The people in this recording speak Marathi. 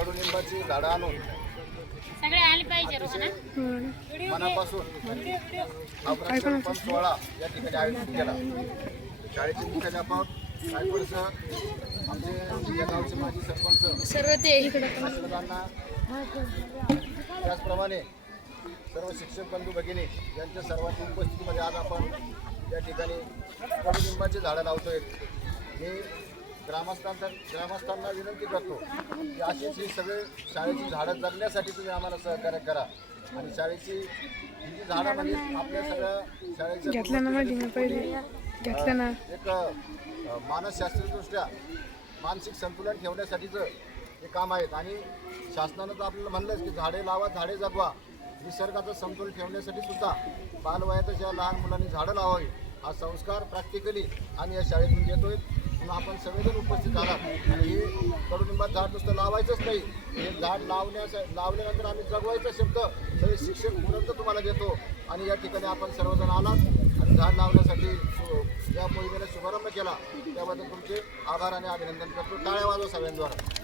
कडुलिंबाची झाडं आणून सगळे आले पाहिजे रोहना. मनापासून हा वृक्षारोपण सोहळा या ठिकाणी आयोजित केला. शाळेचे मुख्याध्यापक गायकवाड आमचे या गावचे माजी सरपंच सर्व ते इकडे सर्वांना त्याचप्रमाणे सर्व शिक्षक बंधू भगिनी यांच्या सर्वांच्या उपस्थितीमध्ये आज आपण या ठिकाणी कडुलिंबाची झाडं लावतोय. मी ग्रामस्थांना विनंती करतो की अशीच ही सगळे शाळेची झाडं जगण्यासाठी तुम्ही आम्हाला सहकार्य करा. आणि शाळेची ही जी झाडं म्हणजे आपल्या सगळ्या शाळेच्या एक मानसशास्त्रीयदृष्ट्या मानसिक संतुलन ठेवण्यासाठीचं हे काम आहेत. आणि शासनानं तर आपल्याला म्हणलंच की झाडे लावा झाडे जगवा. निसर्गाचं समतोल ठेवण्यासाठी सुद्धा बालवयातच या लहान मुलांनी झाडं लावावी हा संस्कार प्रॅक्टिकली आम्ही या शाळेतून देतोय. म्हणून आपण सगळेजण उपस्थित झालात. आणि हे कडुलिंबाचं झाड नुसतं लावायचंच नाही, हे झाड लावल्यानंतर आम्ही जगवायचा शब्द सगळे शिक्षक पर्यंत तुम्हाला देतो. आणि या ठिकाणी आपण सर्वजण आलात आणि झाड लावण्यासाठी या मोहिमेला शुभारंभ केला त्याबद्दल तुमचे आभार आणि अभिनंदन करतो. टाळ्या वाजवा सगळ्यांद्वारा.